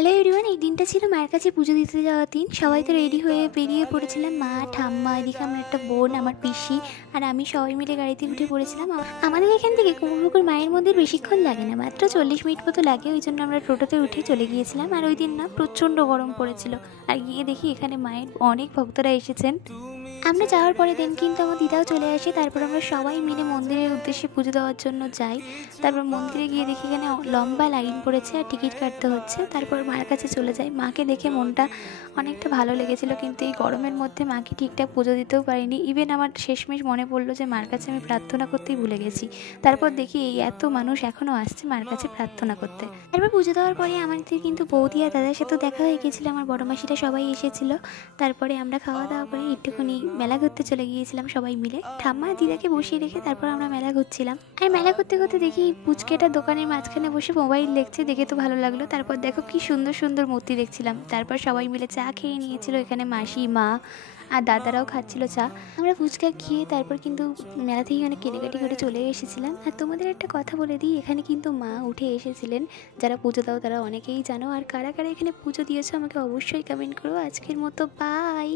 Hello everyone, এই দিনটা ছিল মায়ের কাছে পুজো দিতে যাওয়ার দিন। সবাই তো রেডি হয়ে বেরিয়ে পড়েছিলাম। মা, ঠাম্মা, এদিকে আমার একটা বোন, আমার পিসি আর আমি সবাই মিলে গাড়িতে উঠে পড়েছিলাম। আমাদের এখান থেকে কুমোরপুকুর মায়ের মন্দির বেশিক্ষণ লাগে না, মাত্র 40 মিনিট মতো লাগে। ওই জন্য আমরা টোটোতে উঠে চলে গিয়েছিলাম। আর ওই দিন না প্রচণ্ড গরম পড়েছিল। আর গিয়ে দেখি এখানে মায়ের অনেক ভক্তরা এসেছেন। আমরা যাওয়ার পরে দিন কিন্তু আমার দিদাও চলে আসে। তারপর আমরা সবাই মিলে মন্দিরের উদ্দেশ্যে পুজো দেওয়ার জন্য যাই। তারপর মন্দিরে গিয়ে দেখি এখানে লম্বা লাইন পড়েছে আর টিকিট কাটতে হচ্ছে। তারপর মায়ের কাছে চলে যাই। মাকে দেখে মনটা অনেকটা ভালো লেগেছিল, কিন্তু এই গরমের মধ্যে মাকে ঠিকঠাক পুজো দিতেও পারিনি। ইভেন আমার শেষমেশ মনে পড়লো যে মার কাছে আমি প্রার্থনা করতেই ভুলে গেছি। তারপর দেখি এই এত মানুষ এখনও আসছে মার কাছে প্রার্থনা করতে। তারপর পুজো দেওয়ার পরে আমাদের কিন্তু বৌদি আর দাদার সাথেও দেখা হয়ে গেছিলো, আমার বড় মাসিরা সবাই এসেছিলো। তারপরে আমরা খাওয়া দাওয়া করে একটুখানি মেলা ঘুরতে চলে গিয়েছিলাম সবাই মিলে। ঠাম্মা দিদাকে বসিয়ে রেখে তারপর আমরা মেলা ঘুরছিলাম। আর মেলা করতে করতে দেখি পুচকেটা দোকানের মাঝখানে বসে মোবাইল দেখছে, দেখে তো ভালো লাগলো। তারপর দেখো কি সুন্দর সুন্দর মূর্তি দেখছিলাম। তারপর সবাই মিলে চা খেয়ে নিয়েছিল, এখানে মাসি, মা আর দাদারাও খাচ্ছিল চা। আমরা ফুচকা খেয়ে তারপর কিন্তু মেলা থেকে অনেক কেনাকাটি করে চলে এসেছিলাম। আর তোমাদের একটা কথা বলে দিই, এখানে কিন্তু মা উঠে এসেছিলেন। যারা পুজো দাও তারা অনেকেই জানো। আর কারা কারা এখানে পুজো দিয়েছো আমাকে অবশ্যই কমেন্ট করো। আজকের মতো বাই।